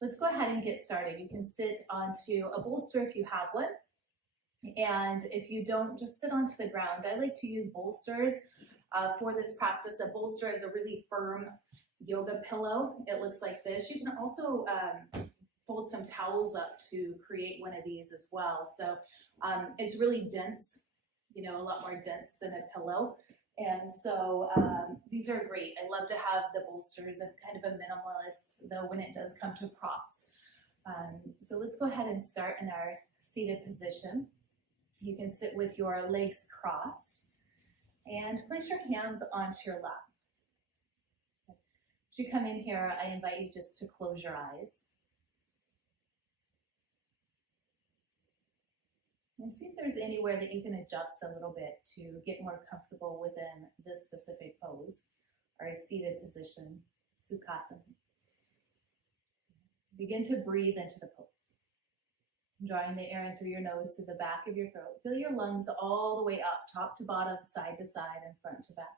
Let's go ahead and get started. You can sit onto a bolster if you have one. And if you don't, just sit onto the ground. I like to use bolsters for this practice. A bolster is a really firm yoga pillow. It looks like this. You can also fold some towels up to create one of these as well. So it's really dense, a lot more dense than a pillow. And so these are great. I love to have the bolsters. I'm kind of a minimalist, though, when it does come to props. So let's go ahead and start in our seated position. You can sit with your legs crossed and place your hands onto your lap. As you come in here, I invite you just to close your eyes. And see if there's anywhere that you can adjust a little bit to get more comfortable within this specific pose, or a seated position, Sukhasana. Begin to breathe into the pose. Drawing the air in through your nose to the back of your throat. Feel your lungs all the way up, top to bottom, side to side, and front to back.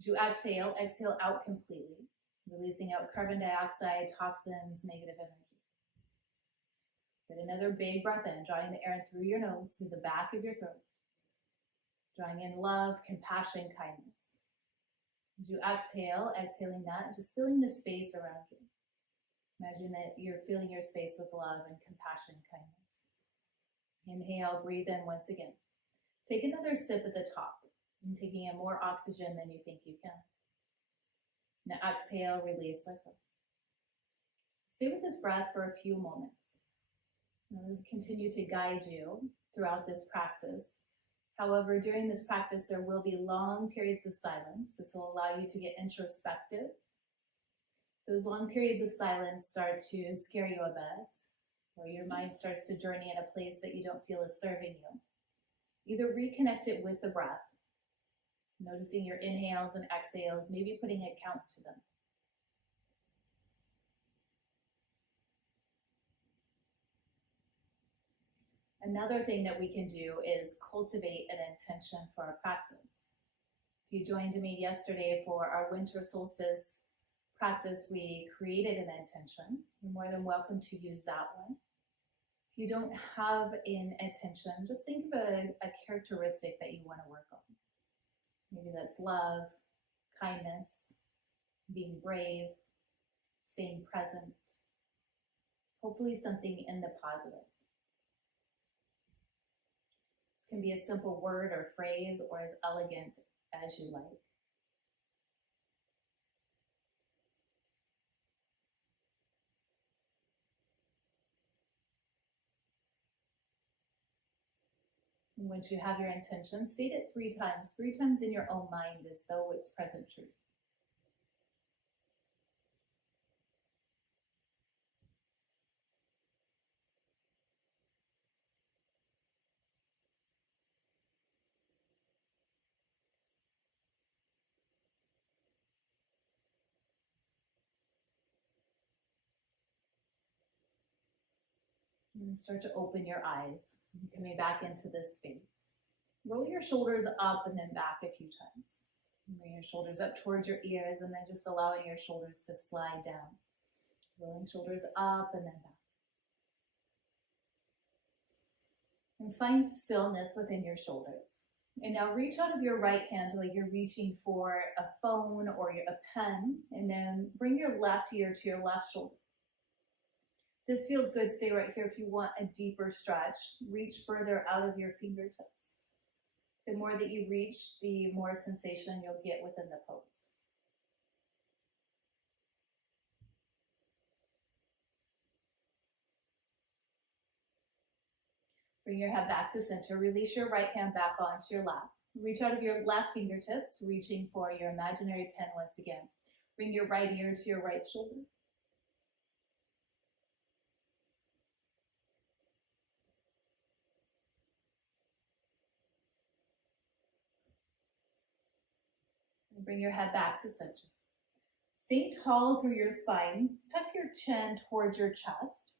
As you exhale, exhale out completely, releasing out carbon dioxide, toxins, negative energy. Get another big breath in, drawing the air in through your nose to the back of your throat. Drawing in love, compassion, kindness. As you exhale, exhaling that, just filling the space around you. Imagine that you're filling your space with love and compassion, kindness. Inhale, breathe in once again. Take another sip at the top, and taking in more oxygen than you think you can. Now exhale, release, let go. Stay with this breath for a few moments. We'll continue to guide you throughout this practice. However, during this practice, there will be long periods of silence. This will allow you to get introspective. Those long periods of silence start to scare you a bit, or your mind starts to journey in a place that you don't feel is serving you. Either reconnect it with the breath, noticing your inhales and exhales, maybe putting a count to them. Another thing that we can do is cultivate an intention for our practice. If you joined me yesterday for our winter solstice practice, we created an intention. You're more than welcome to use that one. If you don't have an intention, just think of a characteristic that you want to work on. Maybe that's love, kindness, being brave, staying present. Hopefully something in the positive. This can be a simple word or phrase or as elegant as you like. And once you have your intention, state it 3 times in your own mind as though it's present truth. And start to open your eyes, coming back into this space. Roll your shoulders up and then back a few times. Bring your shoulders up towards your ears and then just allowing your shoulders to slide down. Rolling shoulders up and then back. And find stillness within your shoulders. And now reach out of your right hand like you're reaching for a phone or a pen, and then bring your left ear to your left shoulder. This feels good. Stay right here. If you want a deeper stretch, reach further out of your fingertips. The more that you reach, the more sensation you'll get within the pose. Bring your head back to center. Release your right hand back onto your lap. Reach out of your left fingertips, reaching for your imaginary pen once again. Bring your right ear to your right shoulder. Bring your head back to center. Stay tall through your spine. Tuck your chin towards your chest.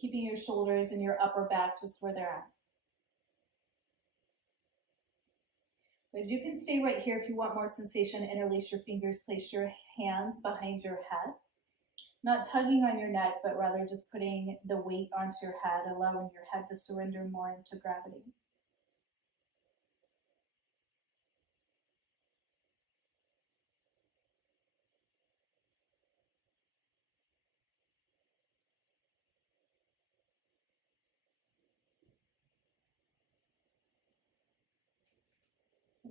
Keeping your shoulders and your upper back just where they're at. But you can stay right here if you want more sensation. Interlace your fingers. Place your hands behind your head. Not tugging on your neck, but rather just putting the weight onto your head, allowing your head to surrender more into gravity.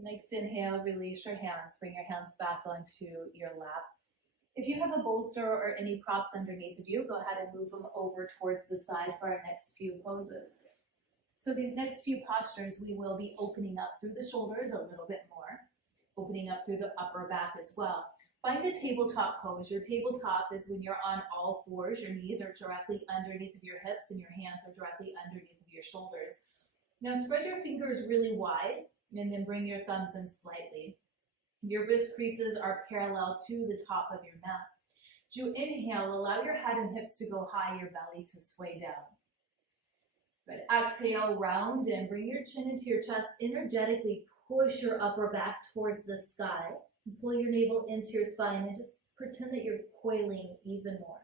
Next inhale, release your hands. Bring your hands back onto your lap. If you have a bolster or any props underneath of you, go ahead and move them over towards the side for our next few poses. So these next few postures, we will be opening up through the shoulders a little bit more, opening up through the upper back as well. Find a tabletop pose. Your tabletop is when you're on all fours, your knees are directly underneath of your hips and your hands are directly underneath of your shoulders. Now spread your fingers really wide and then bring your thumbs in slightly. Your wrist creases are parallel to the top of your mat. As you inhale, allow your head and hips to go high, your belly to sway down. Good. Exhale, round and bring your chin into your chest. Energetically push your upper back towards the sky. Pull your navel into your spine and just pretend that you're coiling even more.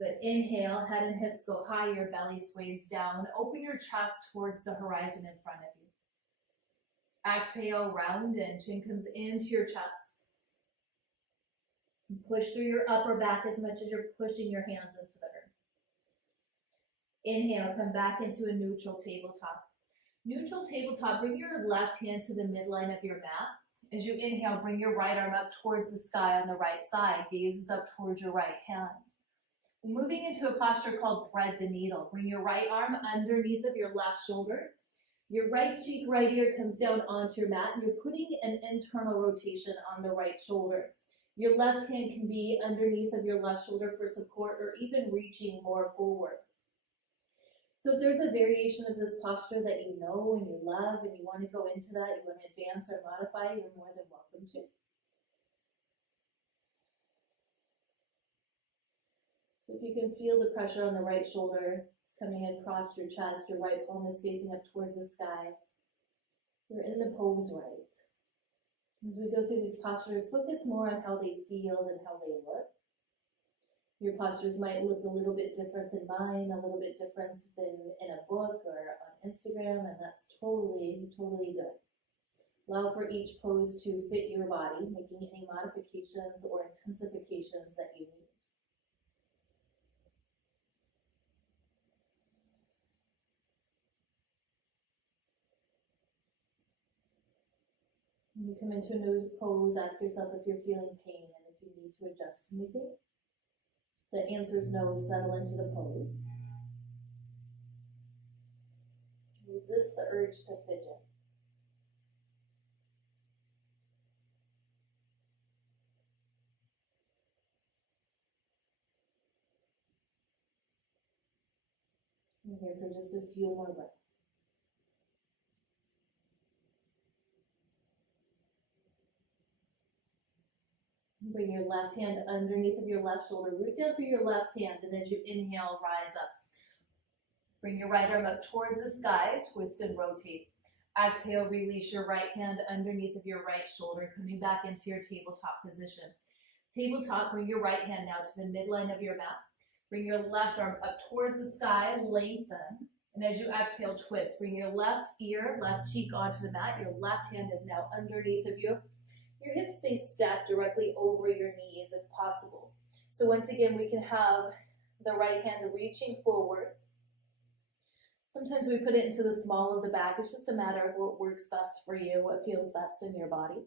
Good. Inhale, head and hips go high, your belly sways down. Open your chest towards the horizon in front of you. Exhale, round and chin comes into your chest. Push through your upper back as much as you're pushing your hands into the earth. Inhale, come back into a neutral tabletop. Neutral tabletop, bring your left hand to the midline of your mat. As you inhale, bring your right arm up towards the sky on the right side. Gaze is up towards your right hand. Moving into a posture called thread the needle. Bring your right arm underneath of your left shoulder. Your right cheek, right ear comes down onto your mat, and you're putting an internal rotation on the right shoulder. Your left hand can be underneath of your left shoulder for support or even reaching more forward. So if there's a variation of this posture that you know and you love and you want to go into that, you want to advance or modify, you're more than welcome to. So if you can feel the pressure on the right shoulder, it's coming across your chest, your right palm is facing up towards the sky. You're in the pose right. As we go through these postures, focus more on how they feel and how they look. Your postures might look a little bit different than mine, a little bit different than in a book or on Instagram, and that's totally good. Allow for each pose to fit your body, making any modifications or intensifications that you need. When you come into a new pose, ask yourself if you're feeling pain and if you need to adjust anything. The answer is no. Settle into the pose. Resist the urge to fidget. I'm here for just a few more breaths. Bring your left hand underneath of your left shoulder. Root down through your left hand, and as you inhale, rise up. Bring your right arm up towards the sky, twist and rotate. Exhale, release your right hand underneath of your right shoulder, coming back into your tabletop position. Tabletop, bring your right hand now to the midline of your mat. Bring your left arm up towards the sky, lengthen. And as you exhale, twist. Bring your left ear, left cheek onto the mat. Your left hand is now underneath of you. Your hips stay stacked directly over your knees if possible. So once again, we can have the right hand reaching forward. Sometimes we put it into the small of the back. It's just a matter of what works best for you, what feels best in your body.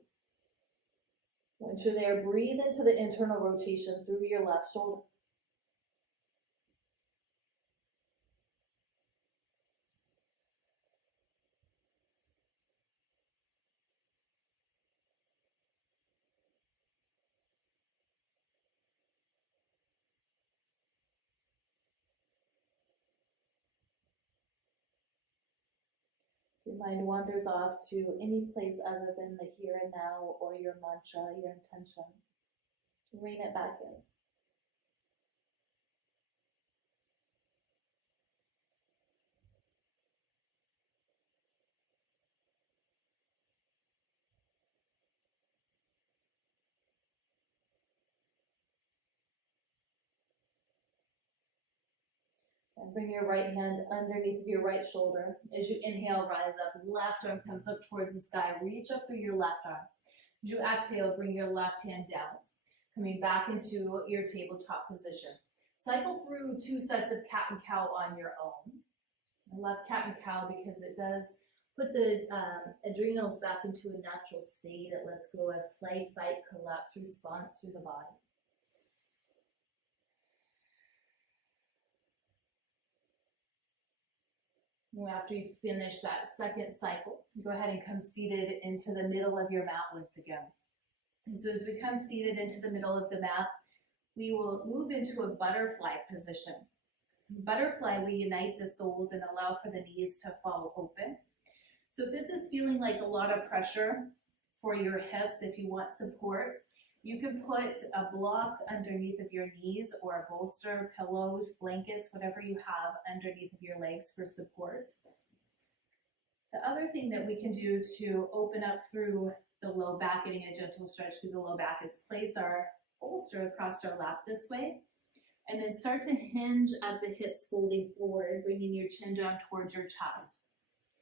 Once you're there, breathe into the internal rotation through your left shoulder. Your mind wanders off to any place other than the here and now or your mantra, your intention. Rein it back in. And bring your right hand underneath of your right shoulder. As you inhale, rise up. Left arm comes up towards the sky. Reach up through your left arm. As you exhale, bring your left hand down. Coming back into your tabletop position. Cycle through 2 sets of cat and cow on your own. I love cat and cow because it does put the adrenals back into a natural state. It lets go of flight, fight, collapse response through the body. Now after you finish that second cycle, go ahead and come seated into the middle of your mat once again. And so as we come seated into the middle of the mat, we will move into a butterfly position. In butterfly, we unite the soles and allow for the knees to fall open. So if this is feeling like a lot of pressure for your hips, if you want support, you can put a block underneath of your knees or a bolster, pillows, blankets, whatever you have underneath of your legs for support. The other thing that we can do to open up through the low back, getting a gentle stretch through the low back, is place our bolster across our lap this way, and then start to hinge at the hips folding forward, bringing your chin down towards your chest.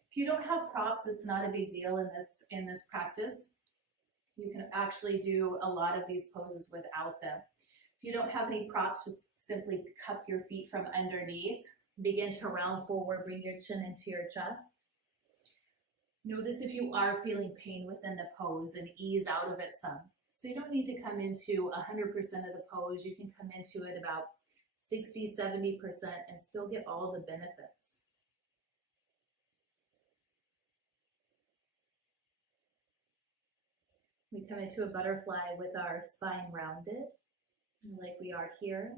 If you don't have props, it's not a big deal in this practice. You can actually do a lot of these poses without them. If you don't have any props, just simply cup your feet from underneath. Begin to round forward, bring your chin into your chest. Notice if you are feeling pain within the pose and ease out of it some. So you don't need to come into 100% of the pose. You can come into it about 60, 70% and still get all the benefits. We come into a butterfly with our spine rounded, like we are here.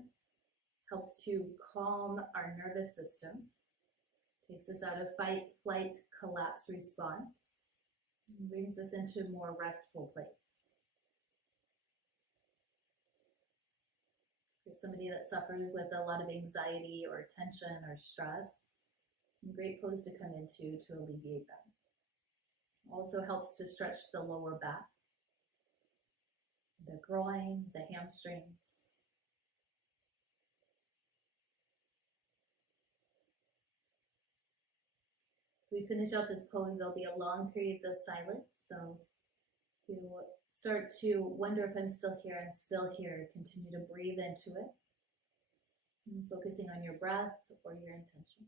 Helps to calm our nervous system. Takes us out of fight, flight, collapse response. And brings us into a more restful place. For somebody that suffers with a lot of anxiety or tension or stress, a great pose to come into to alleviate that. Also helps to stretch the lower back, the groin, the hamstrings. So we finish out this pose, there'll be a long periods of silence. So you start to wonder if I'm still here, I'm still here. Continue to breathe into it, and focusing on your breath or your intention.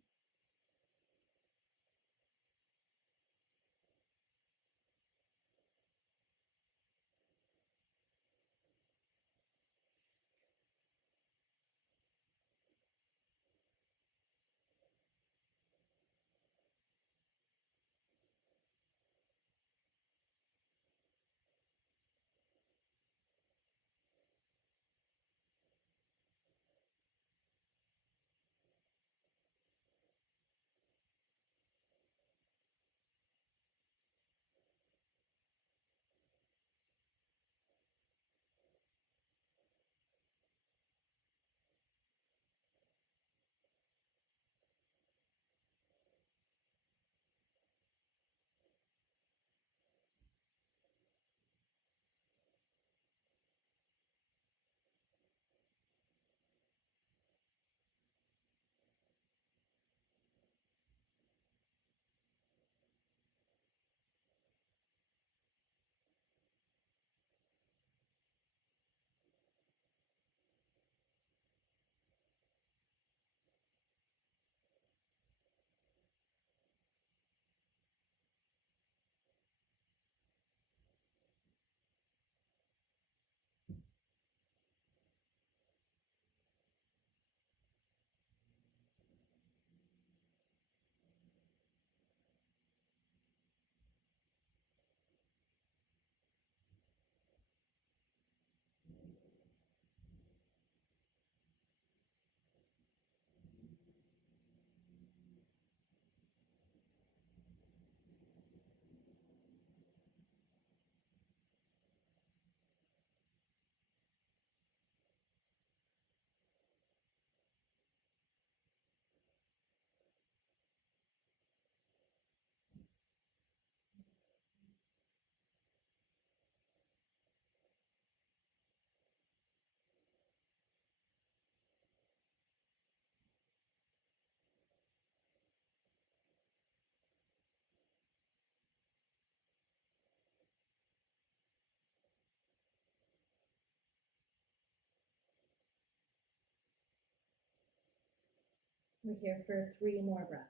We're here for 3 more breaths.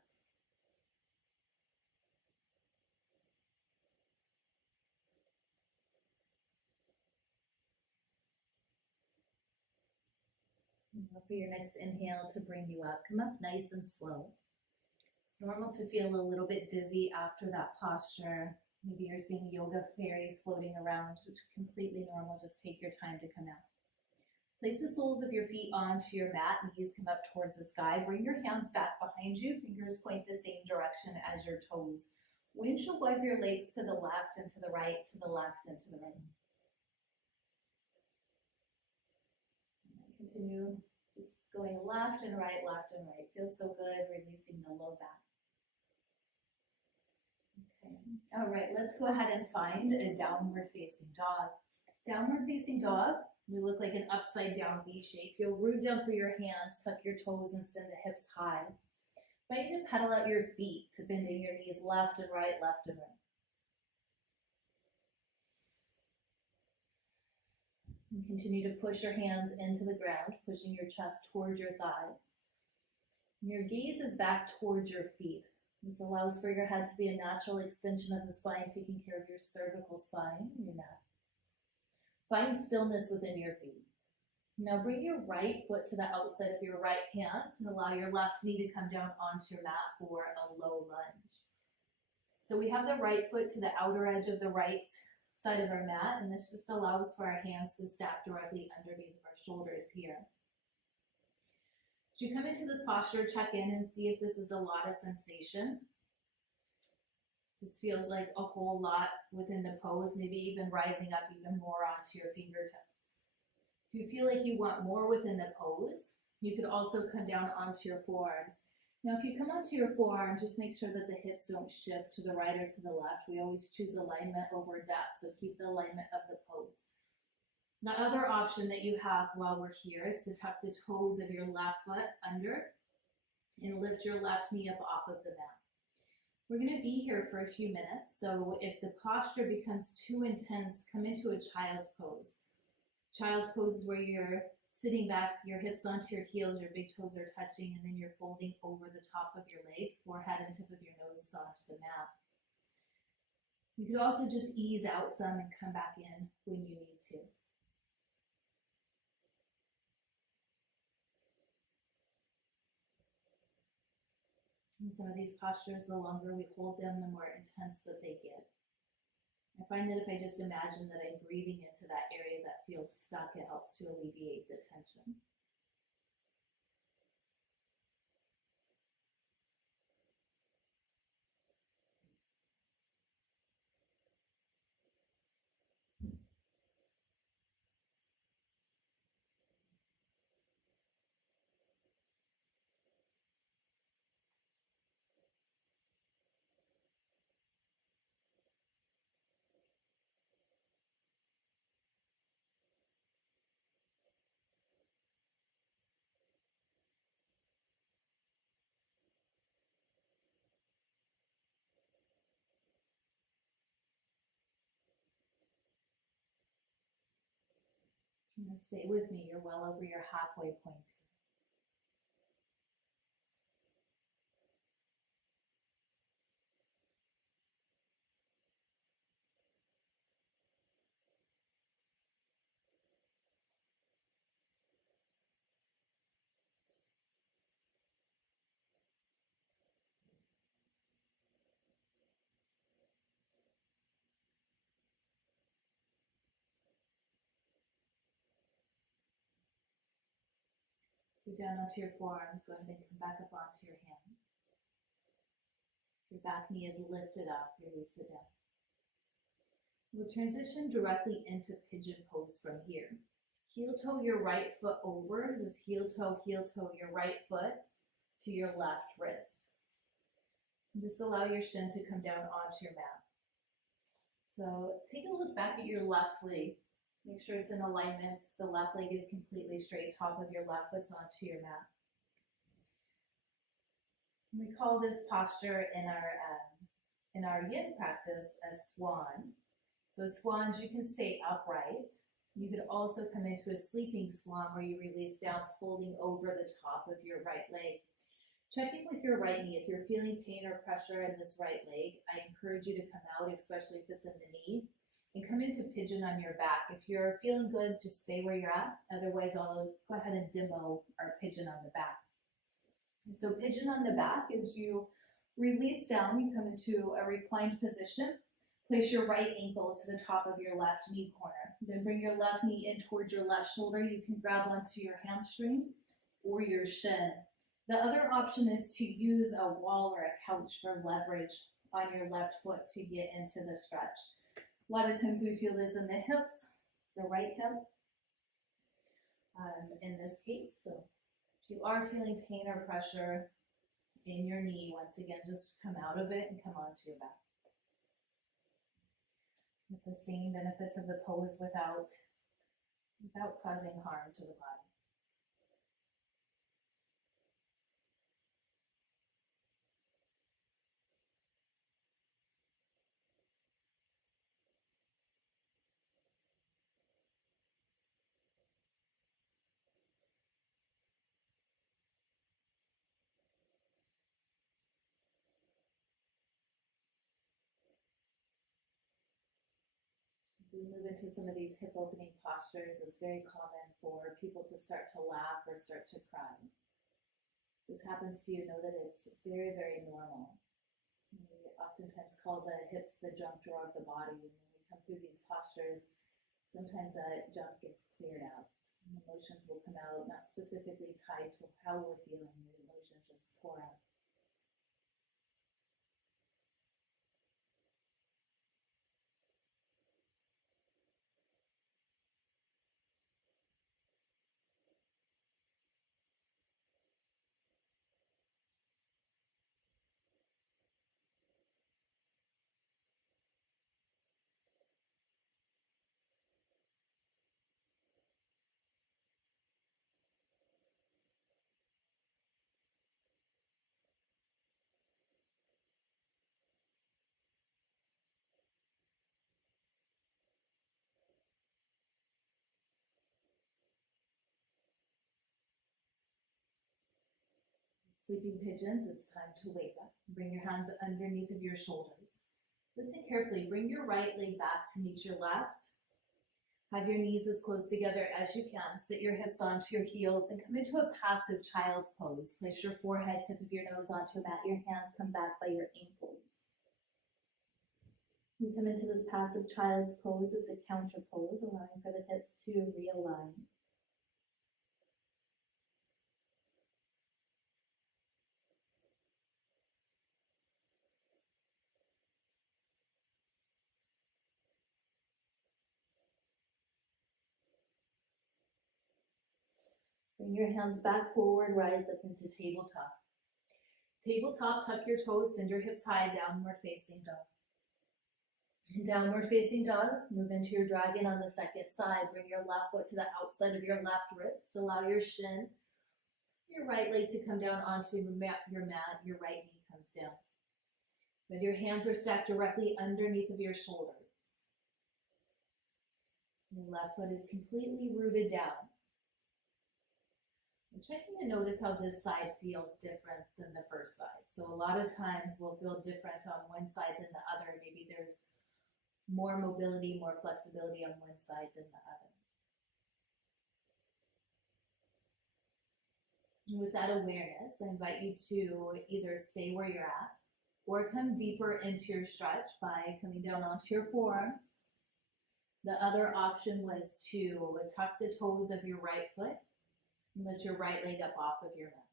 For your next inhale to bring you up, come up nice and slow. It's normal to feel a little bit dizzy after that posture. Maybe you're seeing yoga fairies floating around, which is completely normal. Just take your time to come out. Place the soles of your feet onto your mat, knees come up towards the sky. Bring your hands back behind you, fingers point the same direction as your toes. Windshield wipe your legs to the left and to the right, to the left and to the right. Continue just going left and right, left and right. Feels so good, releasing the low back. Okay. All right, let's go ahead and find a downward facing dog. Downward facing dog, we look like an upside down V shape. You'll root down through your hands, tuck your toes and send the hips high. Invite you to pedal out your feet to bending your knees left and right, left and right. And continue to push your hands into the ground, pushing your chest towards your thighs. And your gaze is back towards your feet. This allows for your head to be a natural extension of the spine, taking care of your cervical spine and your neck. Find stillness within your feet. Now bring your right foot to the outside of your right hand and allow your left knee to come down onto your mat for a low lunge. So we have the right foot to the outer edge of the right side of our mat, and this just allows for our hands to stack directly underneath of our shoulders here. As you come into this posture, check in and see if this is a lot of sensation. This feels like a whole lot within the pose, maybe even rising up even more onto your fingertips. If you feel like you want more within the pose, you could also come down onto your forearms. Now, if you come onto your forearms, just make sure that the hips don't shift to the right or to the left. We always choose alignment over depth, so keep the alignment of the pose. The other option that you have while we're here is to tuck the toes of your left foot under and lift your left knee up off of the mat. We're going to be here for a few minutes, so if the posture becomes too intense, come into a child's pose. Child's pose is where you're sitting back, your hips onto your heels, your big toes are touching, and then you're folding over the top of your legs, forehead and tip of your nose is onto the mat. You could also just ease out some and come back in when you need to. In some of these postures, the longer we hold them, the more intense that they get. I find that if I just imagine that I'm breathing into that area that feels stuck, it helps to alleviate the tension. And stay with me, you're well over your halfway point. Go down onto your forearms, go ahead and come back up onto your hand. Your back knee is lifted up, release it down. We'll transition directly into pigeon pose from here. Heel toe your right foot over, just heel toe your right foot to your left wrist. And just allow your shin to come down onto your mat. So take a look back at your left leg. Make sure it's in alignment. The left leg is completely straight, top of your left foot's onto your mat. We call this posture in our yin practice a swan. So swans, you can stay upright. You could also come into a sleeping swan where you release down, folding over the top of your right leg. Check in with your right knee. If you're feeling pain or pressure in this right leg, I encourage you to come out, especially if it's in the knee, and come into pigeon on your back. If you're feeling good, just stay where you're at. Otherwise, I'll go ahead and demo our pigeon on the back. So pigeon on the back is you release down, you come into a reclined position. Place your right ankle to the top of your left knee corner. Then bring your left knee in towards your left shoulder. You can grab onto your hamstring or your shin. The other option is to use a wall or a couch for leverage on your left foot to get into the stretch. A lot of times we feel this in the hips, the right hip, in this case. So if you are feeling pain or pressure in your knee, once again, just come out of it and come onto your back. With the same benefits of the pose without causing harm to the body. As we move into some of these hip opening postures, it's very common for people to start to laugh or start to cry. If this happens to you, know that it's very, very normal. We oftentimes call the hips the junk drawer of the body. And when we come through these postures, sometimes that junk gets cleared out. And emotions will come out, not specifically tied to how we're feeling. The emotions just pour out. Sleeping pigeons, it's time to wake up. Bring your hands underneath of your shoulders. Listen carefully. Bring your right leg back to meet your left. Have your knees as close together as you can. Sit your hips onto your heels and come into a passive child's pose. Place your forehead, tip of your nose onto a mat. Your hands come back by your ankles. You come into this passive child's pose. It's a counter pose, allowing for the hips to realign. Bring your hands back forward, rise up into tabletop. Tabletop, tuck your toes, send your hips high, downward facing dog. In downward facing dog, move into your dragon on the second side. Bring your left foot to the outside of your left wrist. Allow your shin, your right leg to come down onto your mat. Your right knee comes down. But your hands are stacked directly underneath of your shoulders. Your left foot is completely rooted down. I'm checking to notice how this side feels different than the first side. So a lot of times we'll feel different on one side than the other. Maybe there's more mobility, more flexibility on one side than the other. And with that awareness, I invite you to either stay where you're at or come deeper into your stretch by coming down onto your forearms. The other option was to tuck the toes of your right foot and lift your right leg up off of your mat.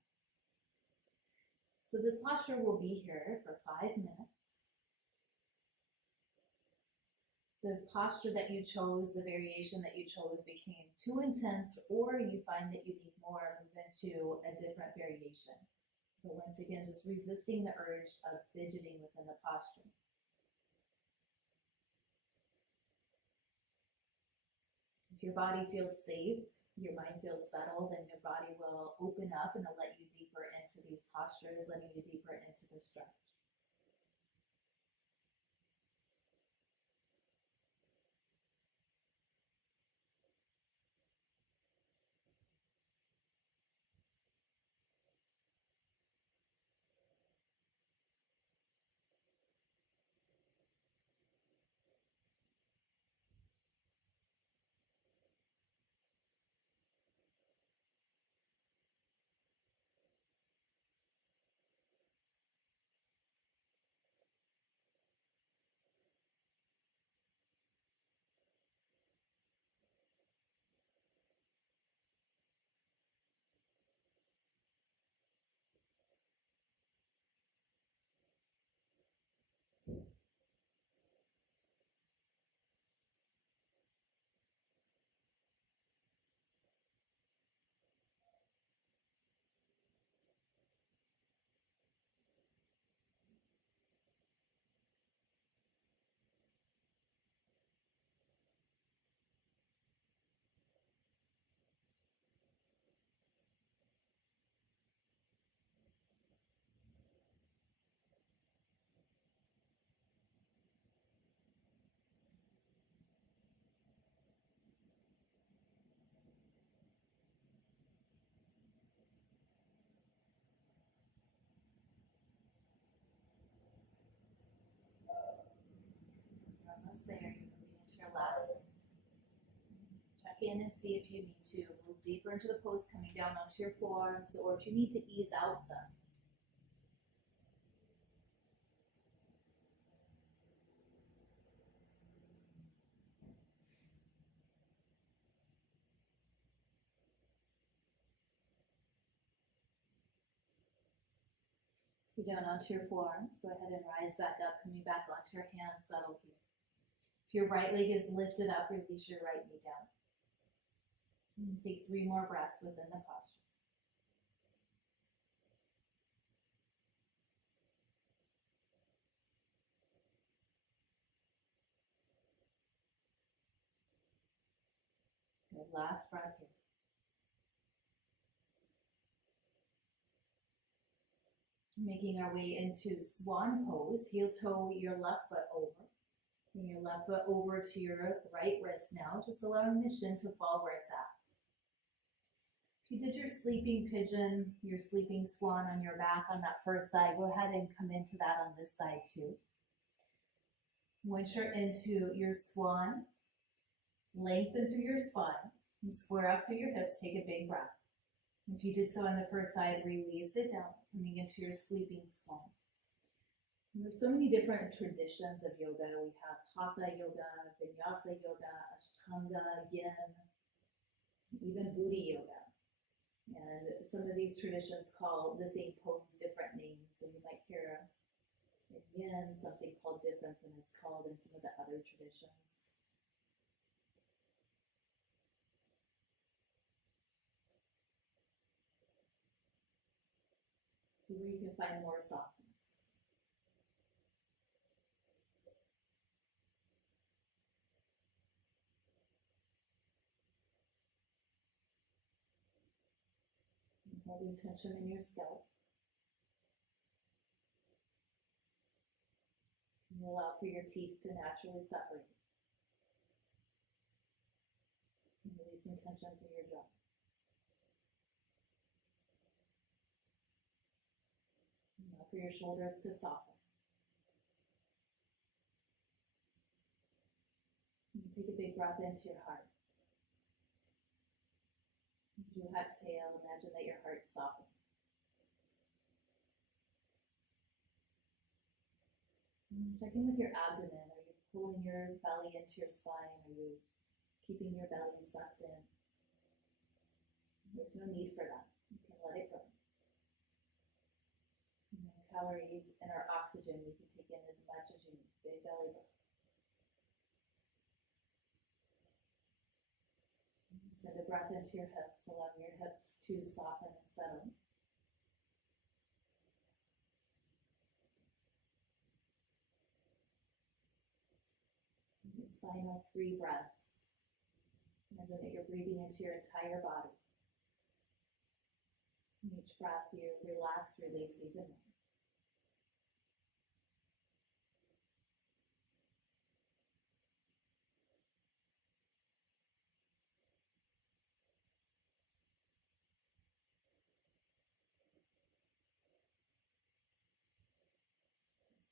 So this posture will be here for 5 minutes. The posture that you chose, the variation that you chose became too intense, or you find that you need more, move into a different variation. But once again, just resisting the urge of fidgeting within the posture. If your body feels safe, your mind feels settled, and your body will open up and it'll let you deeper into these postures, letting you deeper into the stretch. almost there. You're moving into your last one. Check in and see if you need to move deeper into the pose, coming down onto your forearms, or if you need to ease out some. You're down onto your forearms. Go ahead and rise back up, coming back onto your hands, settle here. If your right leg is lifted up, release your right knee down. And take 3 more breaths within the posture. Good, last breath here. Making our way into swan pose, heel toe your left foot over. Bring your left foot over to your right wrist now, just allowing the shin to fall where it's at. If you did your sleeping pigeon, your sleeping swan on your back on that first side, go ahead and come into that on this side too. Once you're into your swan, lengthen through your spine, and square up through your hips, take a big breath. If you did so on the first side, release it down, coming into your sleeping swan. And there's so many different traditions of yoga. We have Hatha yoga, Vinyasa yoga, Ashtanga, Yin, even Buddha yoga. And some of these traditions call the same pose different names. So you might hear in Yin something called different than it's called in some of the other traditions. See where you can find more softness. And holding tension in your scalp. And allow for your teeth to naturally separate. And releasing tension through your jaw. And allow for your shoulders to soften. And take a big breath into your heart. As you exhale, imagine that your heart softens. Check in with your abdomen. Are you pulling your belly into your spine? Are you keeping your belly sucked in? There's no need for that. You can let it go. And then calories and our oxygen, you can take in as much as you need. Big belly breath. Send a breath into your hips, allowing your hips to soften and settle. These final 3 breaths. Imagine that you're breathing into your entire body. In each breath, you relax, release even more.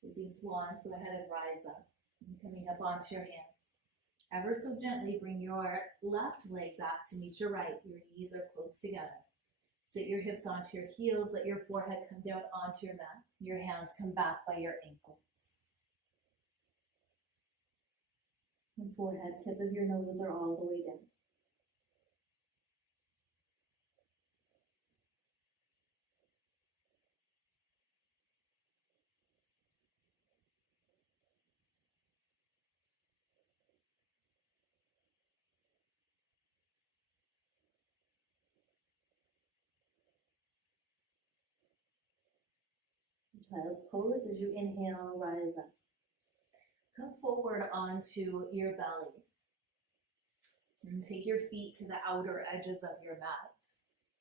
Sleeping swans, go ahead and rise up. And coming up onto your hands. Ever so gently, bring your left leg back to meet your right. Your knees are close together. Sit your hips onto your heels. Let your forehead come down onto your mat. Your hands come back by your ankles. And forehead, tip of your nose are all the way down. Child's pose. As you inhale, rise up. Come forward onto your belly. And take your feet to the outer edges of your mat.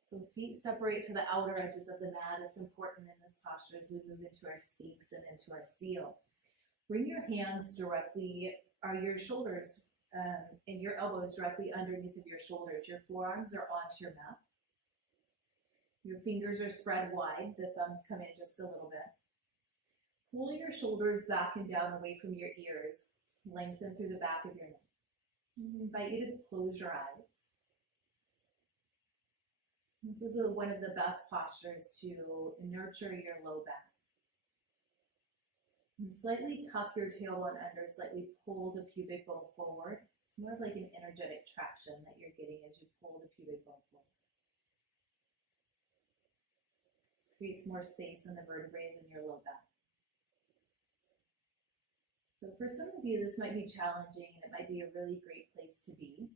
So feet separate to the outer edges of the mat. It's important in this posture as we move into our Sphinx and into our seal. Bring your hands directly, or your shoulders and your elbows directly underneath of your shoulders. Your forearms are onto your mat. Your fingers are spread wide. The thumbs come in just a little bit. Pull your shoulders back and down away from your ears. Lengthen through the back of your neck. I invite you to close your eyes. This is one of the best postures to nurture your low back. And slightly tuck your tailbone under, slightly pull the pubic bone forward. It's more like an energetic traction that you're getting as you pull the pubic bone forward. This creates more space in the vertebrae in your low back. So for some of you, this might be challenging and it might be a really great place to be.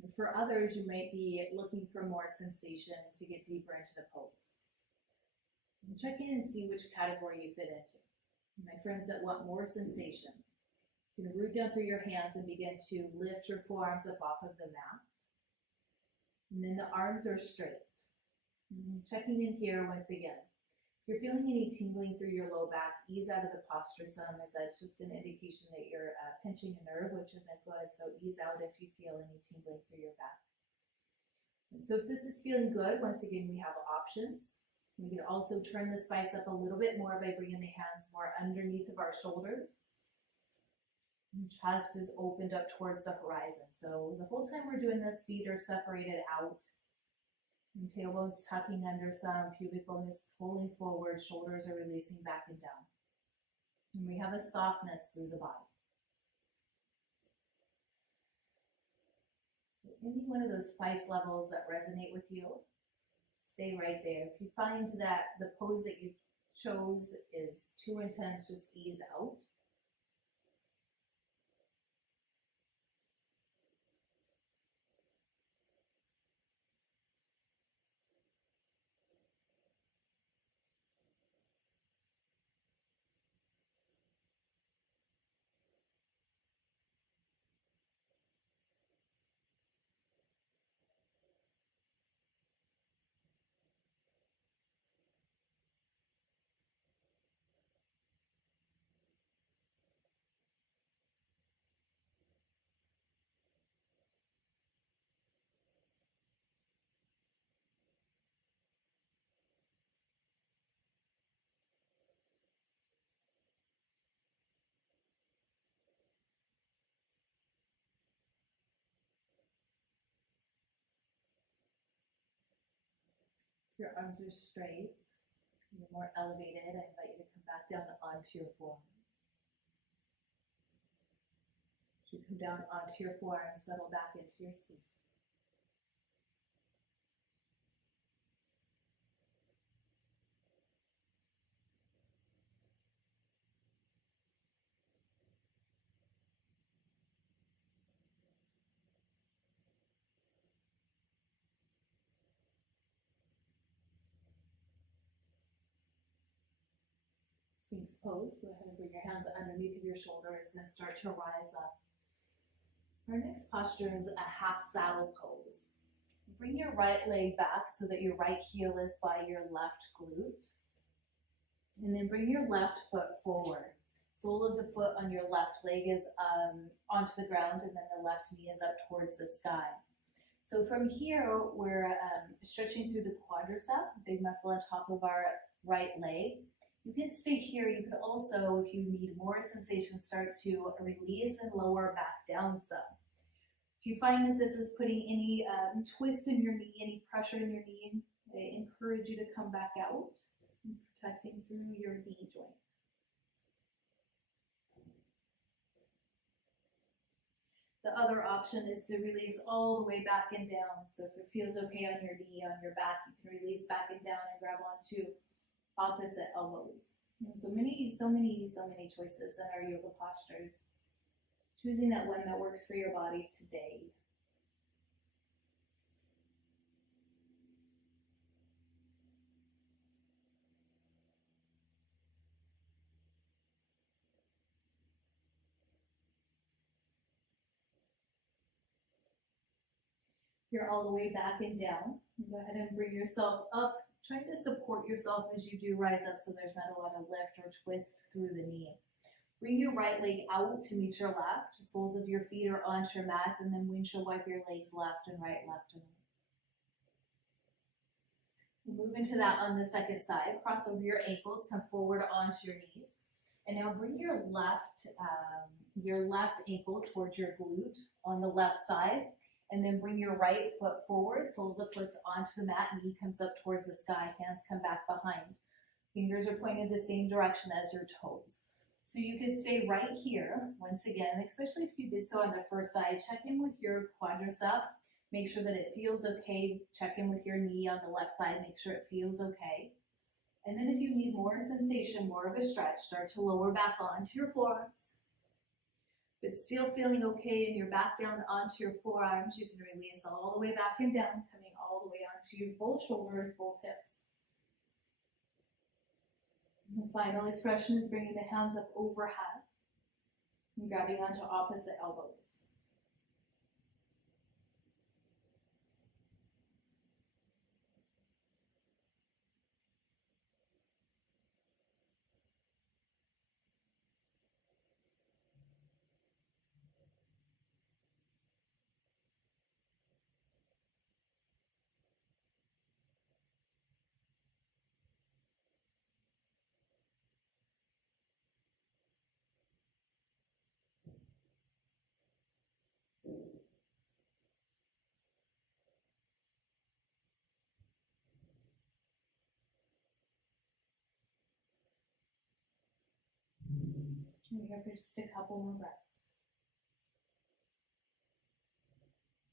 And for others, you might be looking for more sensation to get deeper into the pose. And check in and see which category you fit into. My friends that want more sensation, you can root down through your hands and begin to lift your forearms up off of the mat. And then the arms are straight. Checking in here once again. If you're feeling any tingling through your low back, ease out of the posture some, as that's just an indication that you're pinching a nerve, which isn't good. So ease out if you feel any tingling through your back. And so if this is feeling good, once again, we have options. We can also turn the spice up a little bit more by bringing the hands more underneath of our shoulders. And chest is opened up towards the horizon. So the whole time we're doing this, feet are separated out. And tailbone's tucking under some, pubic bone is pulling forward, shoulders are releasing back and down. And we have a softness through the body. So any one of those spice levels that resonate with you, stay right there. If you find that the pose that you chose is too intense, just ease out. Your arms are straight, you're more elevated. I invite you to come back down onto your forearms. As you come down onto your forearms, settle back into your seat. Sphinx pose. Go ahead and bring your hands underneath of your shoulders and start to rise up. Our next posture is a half saddle pose. Bring your right leg back so that your right heel is by your left glute. And then bring your left foot forward. Sole of the foot on your left leg is onto the ground, and then the left knee is up towards the sky. So from here, we're stretching through the quadricep, big muscle on top of our right leg. You can stay here. You can also, if you need more sensation, start to release and lower back down some. If you find that this is putting any twist in your knee, any pressure in your knee, I encourage you to come back out, and protecting through your knee joint. The other option is to release all the way back and down. So if it feels okay on your knee, on your back, you can release back and down and grab onto opposite elbows. And so many choices in our yoga postures. Choosing that one that works for your body today. You're all the way back and down. Go ahead and bring yourself up. Trying to support yourself as you do rise up so there's not a lot of lift or twist through the knee. Bring your right leg out to meet your left. The soles of your feet are onto your mat, and then windshield wipe your legs left and right, left and right. We'll move into that on the second side. Cross over your ankles, come forward onto your knees. And now bring your left ankle towards your glute on the left side, and then bring your right foot forward, sole of the foot's onto the mat, knee comes up towards the sky, hands come back behind. Fingers are pointed the same direction as your toes. So you can stay right here, once again, especially if you did so on the first side, check in with your quadricep, make sure that it feels okay, check in with your knee on the left side, make sure it feels okay. And then if you need more sensation, more of a stretch, start to lower back onto your forearms. But still feeling okay and you're back down onto your forearms, you can release all the way back and down, coming all the way onto your both shoulders, both hips. And the final expression is bringing the hands up overhead and grabbing onto opposite elbows. We're here for just a couple more breaths.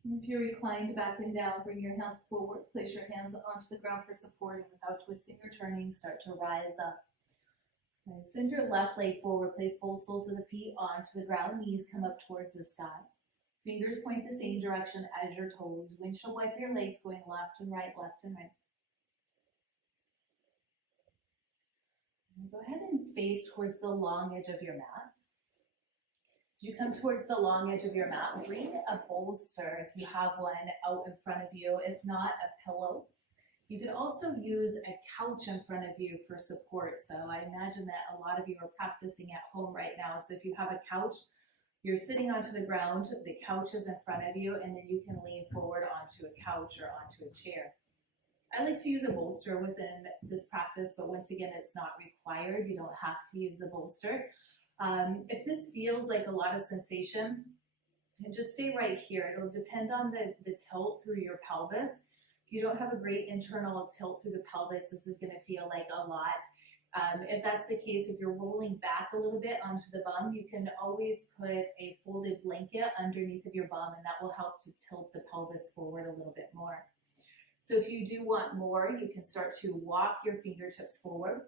And if you're reclined back and down, bring your hands forward, place your hands onto the ground for support, and without twisting or turning, start to rise up. And send your left leg forward, place both soles of the feet onto the ground, knees come up towards the sky. Fingers point the same direction as your toes. Windshield wipe your legs going left and right, left and right. And go ahead and face towards the long edge of your mat. As you come towards the long edge of your mat, bring a bolster if you have one out in front of you, if not a pillow. You can also use a couch in front of you for support. So I imagine that a lot of you are practicing at home right now. So if you have a couch, you're sitting onto the ground, the couch is in front of you, and then you can lean forward onto a couch or onto a chair. I like to use a bolster within this practice, but once again, it's not required. You don't have to use the bolster. If this feels like a lot of sensation, just stay right here. It'll depend on the tilt through your pelvis. If you don't have a great internal tilt through the pelvis, this is going to feel like a lot. If that's the case, if you're rolling back a little bit onto the bum, you can always put a folded blanket underneath of your bum, and that will help to tilt the pelvis forward a little bit more. So if you do want more, you can start to walk your fingertips forward.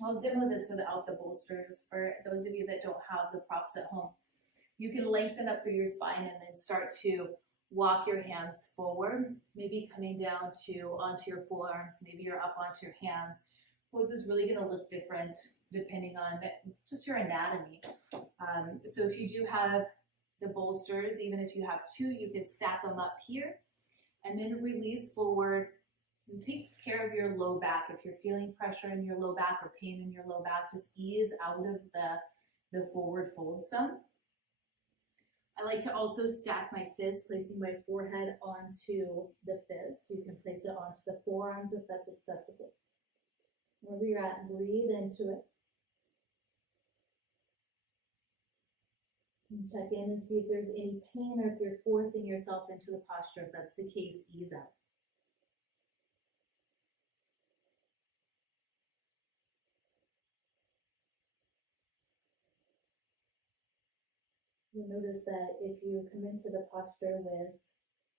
I'll demo this without the bolsters for those of you that don't have the props at home. You can lengthen up through your spine and then start to walk your hands forward, maybe coming down onto your forearms, maybe you're up onto your hands. Pose is really going to look different depending on just your anatomy. So if you do have the bolsters, even if you have two, you can stack them up here and then release forward and take care of your low back. If you're feeling pressure in your low back or pain in your low back, just ease out of the forward fold some. I like to also stack my fists, placing my forehead onto the fists. You can place it onto the forearms if that's accessible. Wherever you're at, breathe into it. And check in and see if there's any pain or if you're forcing yourself into the posture. If that's the case, ease out. You'll notice that if you come into the posture with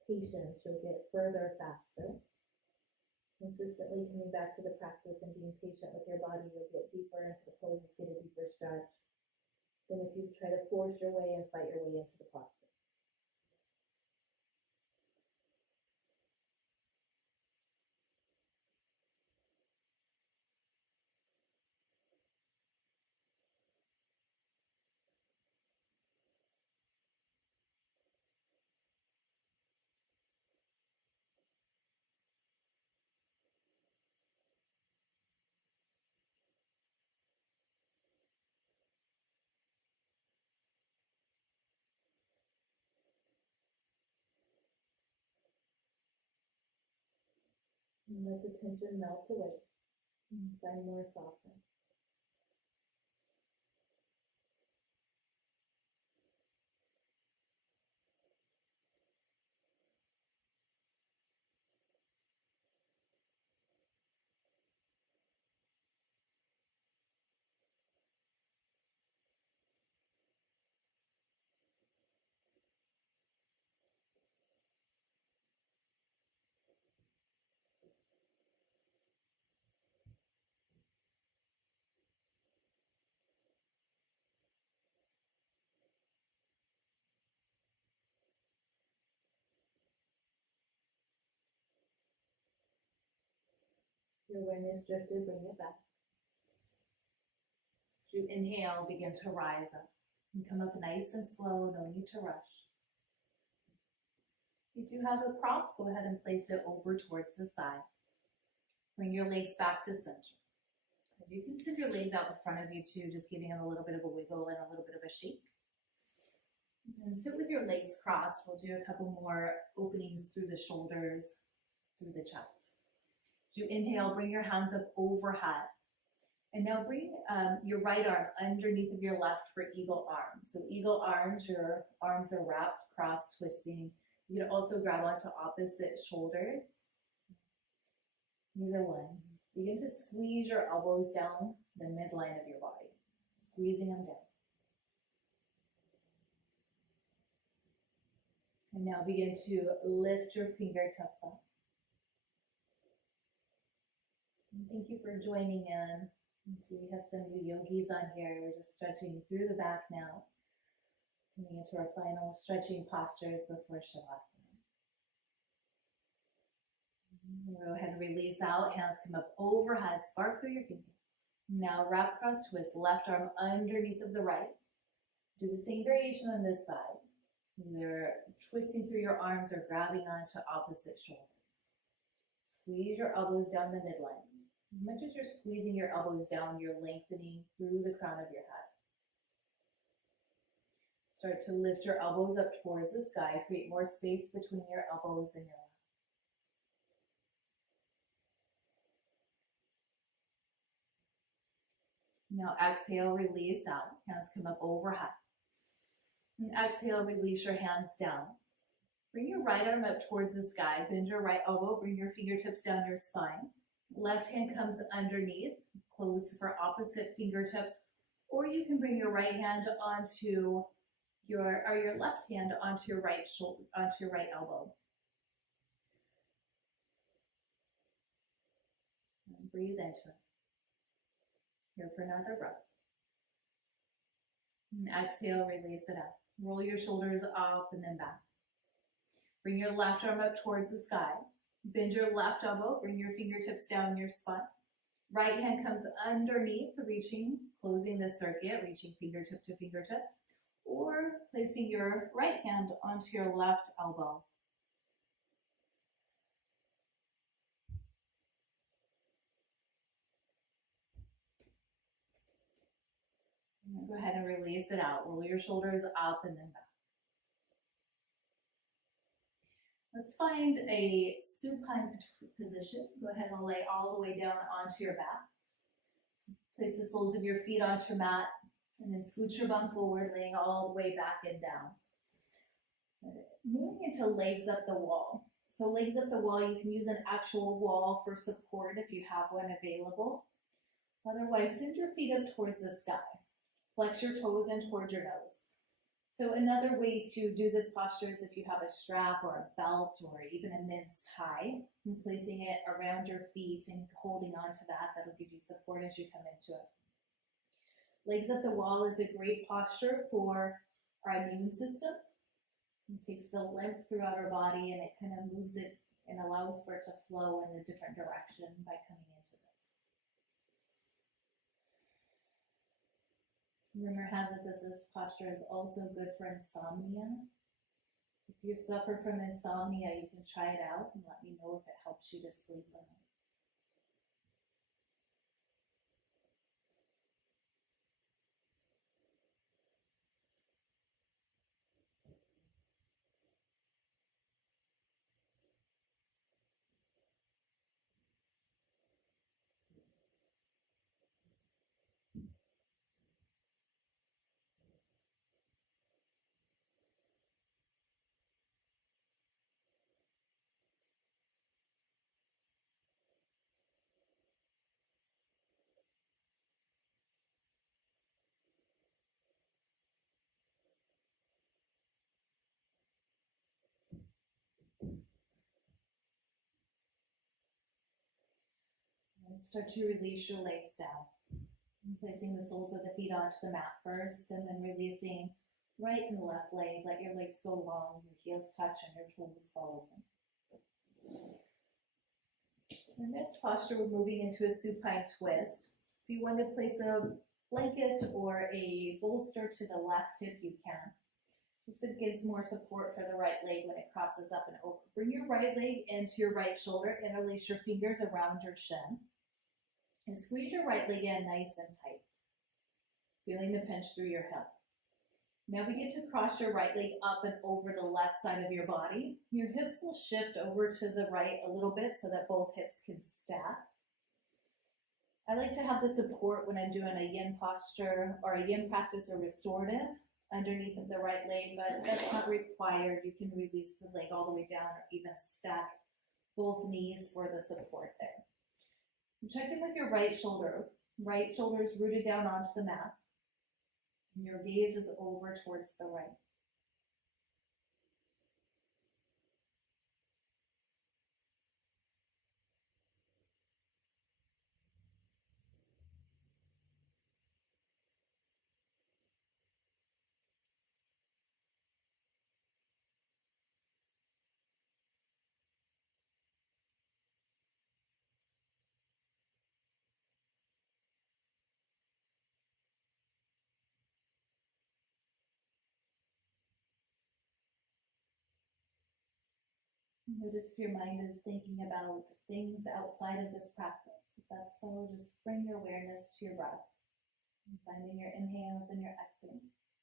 patience, you'll get further faster. Consistently coming back to the practice and being patient with your body, you'll get deeper into the poses, get a deeper stretch than if you try to force your way and fight your way into the posture. And let the tension melt away and find more softness. Your awareness drifted, bring it back. As you inhale, begin to rise up. And come up nice and slow, no need to rush. If you do have a prop, go ahead and place it over towards the side. Bring your legs back to center. You can send your legs out in front of you too, just giving them a little bit of a wiggle and a little bit of a shake. And sit with your legs crossed. We'll do a couple more openings through the shoulders, through the chest. As you inhale, bring your hands up overhead. And now bring your right arm underneath of your left for eagle arms. So eagle arms, your arms are wrapped, cross twisting. You can also grab onto opposite shoulders. Either one. Begin to squeeze your elbows down the midline of your body, squeezing them down. And now begin to lift your fingertips up. And thank you for joining in. So we have some new yogis on here. We're just stretching through the back now. Coming into our final stretching postures before Shavasana. Go ahead and release out. Hands come up overhead. Spark through your fingers. Now wrap cross twist. Left arm underneath of the right. Do the same variation on this side. Either twisting through your arms or grabbing onto opposite shoulders. Squeeze your elbows down the midline. As much as you're squeezing your elbows down, you're lengthening through the crown of your head. Start to lift your elbows up towards the sky. Create more space between your elbows and your lap. Now exhale, release out. Hands come up overhead. And exhale, release your hands down. Bring your right arm up towards the sky. Bend your right elbow. Bring your fingertips down your spine. Left hand comes underneath. Close for opposite fingertips. Or you can bring your right hand onto your left hand onto your right shoulder, onto your right elbow. And breathe into it. Here for another breath. And exhale, release it out. Roll your shoulders up and then back. Bring your left arm up towards the sky. Bend your left elbow. Bring your fingertips down your spine. Right hand comes underneath, reaching, closing the circuit, reaching fingertip to fingertip. Or placing your right hand onto your left elbow. And go ahead and release it out. Roll your shoulders up and then back. Let's find a supine position. Go ahead and lay all the way down onto your back. Place the soles of your feet onto your mat and then scoot your bum forward, laying all the way back and down. Moving into legs up the wall. So legs up the wall, you can use an actual wall for support if you have one available. Otherwise, send your feet up towards the sky. Flex your toes in towards your nose. So another way to do this posture is if you have a strap or a belt or even a men's tie, and placing it around your feet and holding on to that. That'll give you support as you come into it. Legs up the wall is a great posture for our immune system. It takes the lymph throughout our body and it kind of moves it and allows for it to flow in a different direction by coming into this. Rumor has it this posture is also good for insomnia. So if you suffer from insomnia, you can try it out and let me know if it helps you to sleep or not. And start to release your legs down. Placing the soles of the feet onto the mat first, and then releasing right and left leg. Let your legs go long, your heels touch, and your toes fall open. The next posture, we're moving into a supine twist. If you want to place a blanket or a bolster to the left hip, you can. This gives more support for the right leg when it crosses up and over. Bring your right leg into your right shoulder, interlace your fingers around your shin, and squeeze your right leg in nice and tight, feeling the pinch through your hip. Now begin to cross your right leg up and over the left side of your body. Your hips will shift over to the right a little bit so that both hips can stack. I like to have the support when I'm doing a yin posture or a yin practice or restorative underneath of the right leg, but that's not required. You can release the leg all the way down or even stack both knees for the support there. Check in with your right shoulder. Right shoulder is rooted down onto the mat. And your gaze is over towards the right. Notice if your mind is thinking about things outside of this practice. If that's so, just bring your awareness to your breath, finding your inhales and your exhales.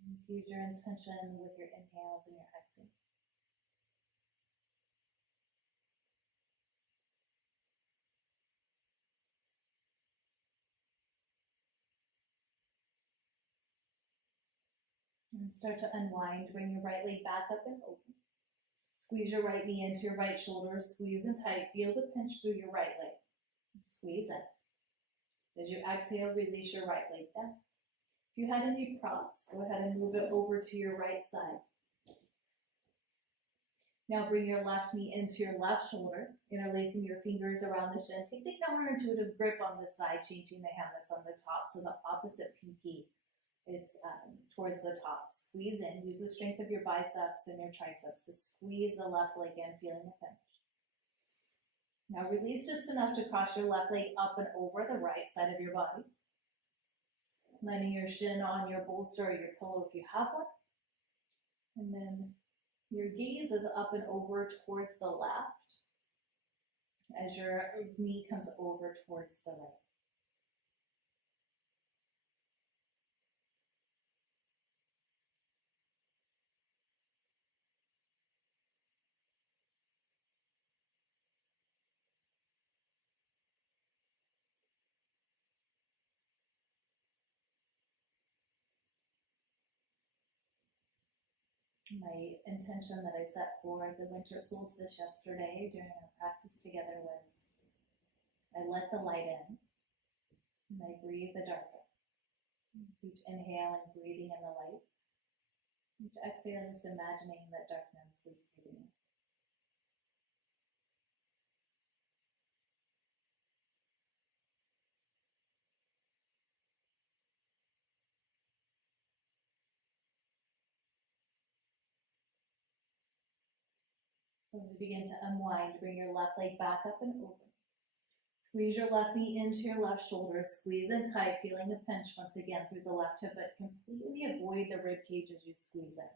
Infuse your intention with your inhales and your exhales. And start to unwind. Bring your right leg back up and open. Squeeze your right knee into your right shoulder. Squeeze in tight. Feel the pinch through your right leg. Squeeze in. As you exhale, release your right leg down. If you had any props, go ahead and move it over to your right side. Now bring your left knee into your left shoulder, interlacing your fingers around the shin. Take the counterintuitive grip on the side, changing the hand that's on the top so the opposite pinky is towards the top. Squeeze in. Use the strength of your biceps and your triceps to squeeze the left leg in, feeling the pinch. Now release just enough to cross your left leg up and over the right side of your body. Landing your shin on your bolster or your pillow if you have one. And then your gaze is up and over towards the left as your knee comes over towards the right. My intention that I set for the winter solstice yesterday during our practice together was I let the light in and I breathe the dark in. Each inhale, I'm breathing in the light. Each exhale, just imagining that darkness is breathing in. So we begin to unwind. Bring your left leg back up and over. Squeeze your left knee into your left shoulder. Squeeze in tight, feeling the pinch once again through the left hip, but completely avoid the rib cage as you squeeze in.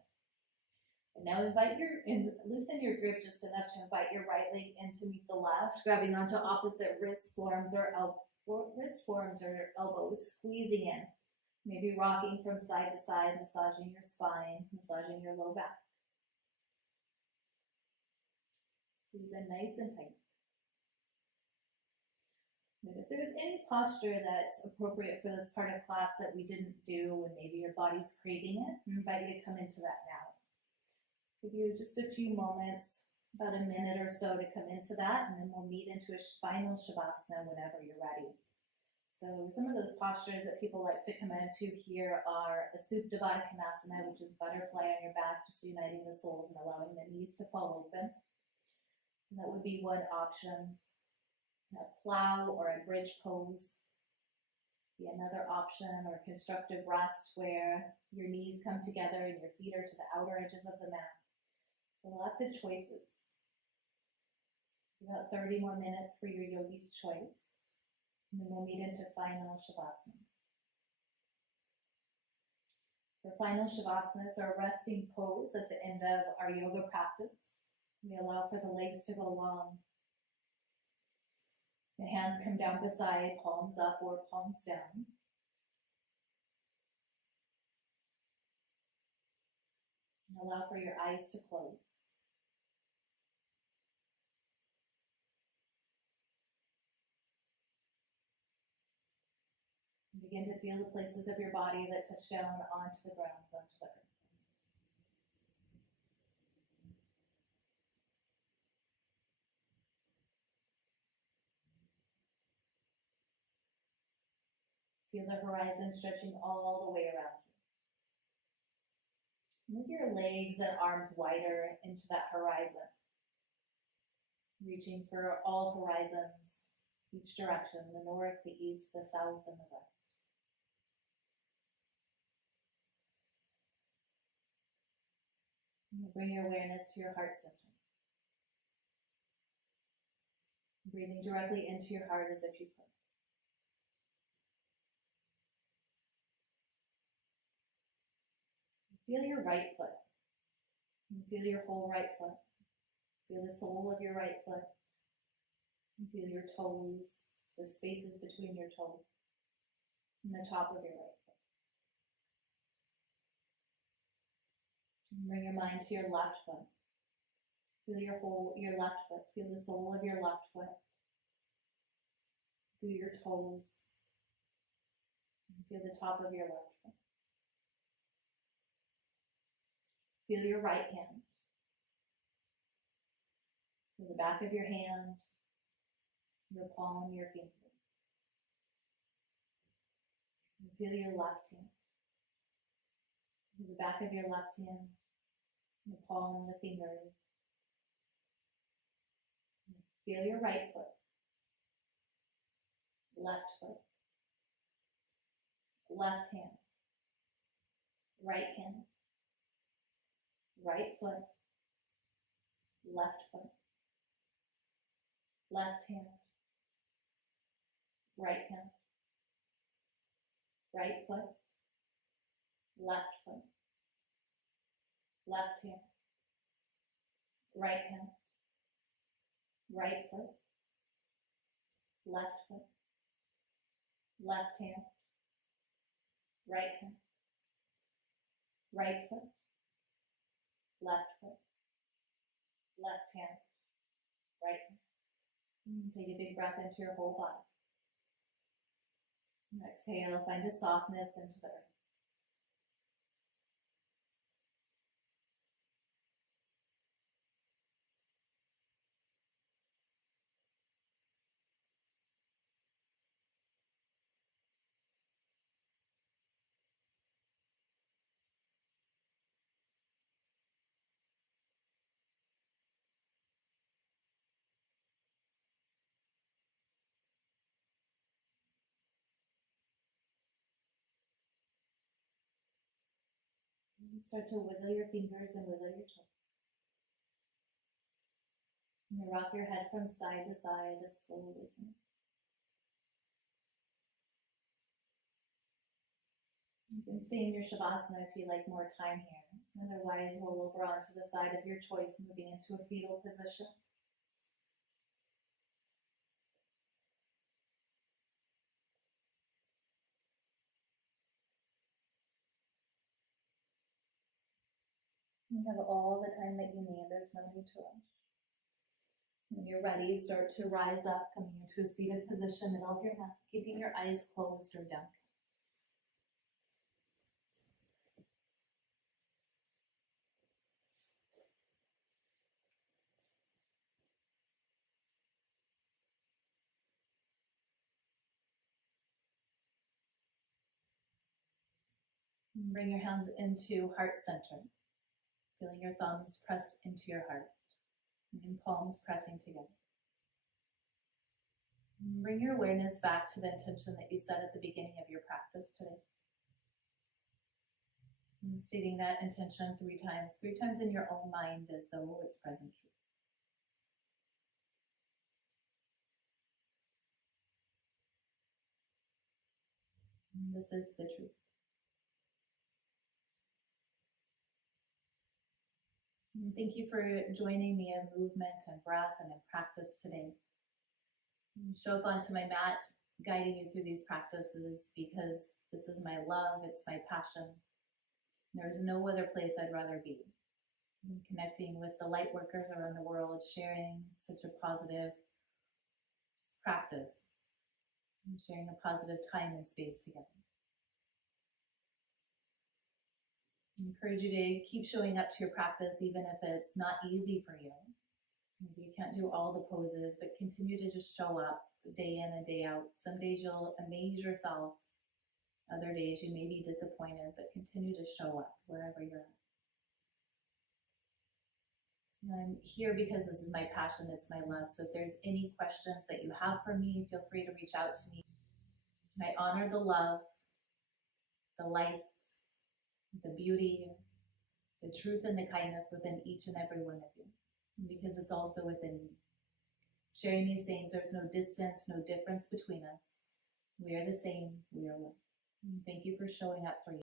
And now loosen your grip just enough to invite your right leg in to meet the left, grabbing onto opposite wrist forms or elbows, squeezing in. Maybe rocking from side to side, massaging your spine, massaging your low back. Squeeze in nice and tight. And if there's any posture that's appropriate for this part of class that we didn't do and maybe your body's craving it, I invite you to come into that now. Give you just a few moments, about a minute or so to come into that, and then we'll meet into a final Shavasana whenever you're ready. So some of those postures that people like to come into here are a Supta Baddha Konasana, which is butterfly on your back, just uniting the soles and allowing the knees to fall open. So that would be one option. A plow or a bridge pose. Be another option, or constructive rest where your knees come together and your feet are to the outer edges of the mat. So lots of choices. About 30 more minutes for your yogi's choice. And then we'll meet into final Shavasana. For final Shavasana, it's our resting pose at the end of our yoga practice. We allow for the legs to go long. The hands come down beside, palms up or palms down. And allow for your eyes to close. And begin to feel the places of your body that touch down onto the ground, onto the earth. Feel the horizon stretching all the way around you. Move your legs and arms wider into that horizon, reaching for all horizons, each direction, the north, the east, the south, and the west. And bring your awareness to your heart center. Breathing directly into your heart as if you could. Feel your right foot. Feel your whole right foot. Feel the sole of your right foot. Feel your toes, the spaces between your toes, and the top of your right foot. And bring your mind to your left foot. Feel your left foot. Feel the sole of your left foot. Feel your toes. And feel the top of your left foot. Feel your right hand. Feel the back of your hand, your palm, your fingers. And feel your left hand. Feel the back of your left hand, the palm, the fingers. And feel your right foot, left foot, left hand, right hand, right foot, left foot, left hand, right hand, right foot, left foot, left hand, right hand, right foot, left foot, left hand, right hand, right foot, left foot, left hand, right hand. And take a big breath into your whole body. And exhale, find a softness into the earth. And start to wiggle your fingers and wiggle your toes. And you rock your head from side to side as slowly. You can stay in your Shavasana if you like more time here. Otherwise, roll over onto the side of your choice, moving into a fetal position. You have all the time that you need. There's no need to rush. When you're ready, start to rise up, coming into a seated position, middle of your mat, keeping your eyes closed or downcast. And bring your hands into heart center, feeling your thumbs pressed into your heart, and palms pressing together. Bring your awareness back to the intention that you set at the beginning of your practice today. And stating that intention three times in your own mind as though it's present truth. And this is the truth. And thank you for joining me in movement and breath and in practice today. Show up onto my mat, guiding you through these practices because this is my love, it's my passion. There's no other place I'd rather be. And connecting with the light workers around the world, sharing such a positive practice, and sharing a positive time and space together. I encourage you to keep showing up to your practice even if it's not easy for you. Maybe you can't do all the poses, but continue to just show up day in and day out. Some days you'll amaze yourself. Other days you may be disappointed, but continue to show up wherever you're at. And I'm here because this is my passion, it's my love. So if there's any questions that you have for me, feel free to reach out to me. I honor the love, the light, the beauty, the truth and the kindness within each and every one of you, because it's also within me. Sharing these things, there's no distance, no difference between us. We are the same, we are one. And thank you for showing up for you.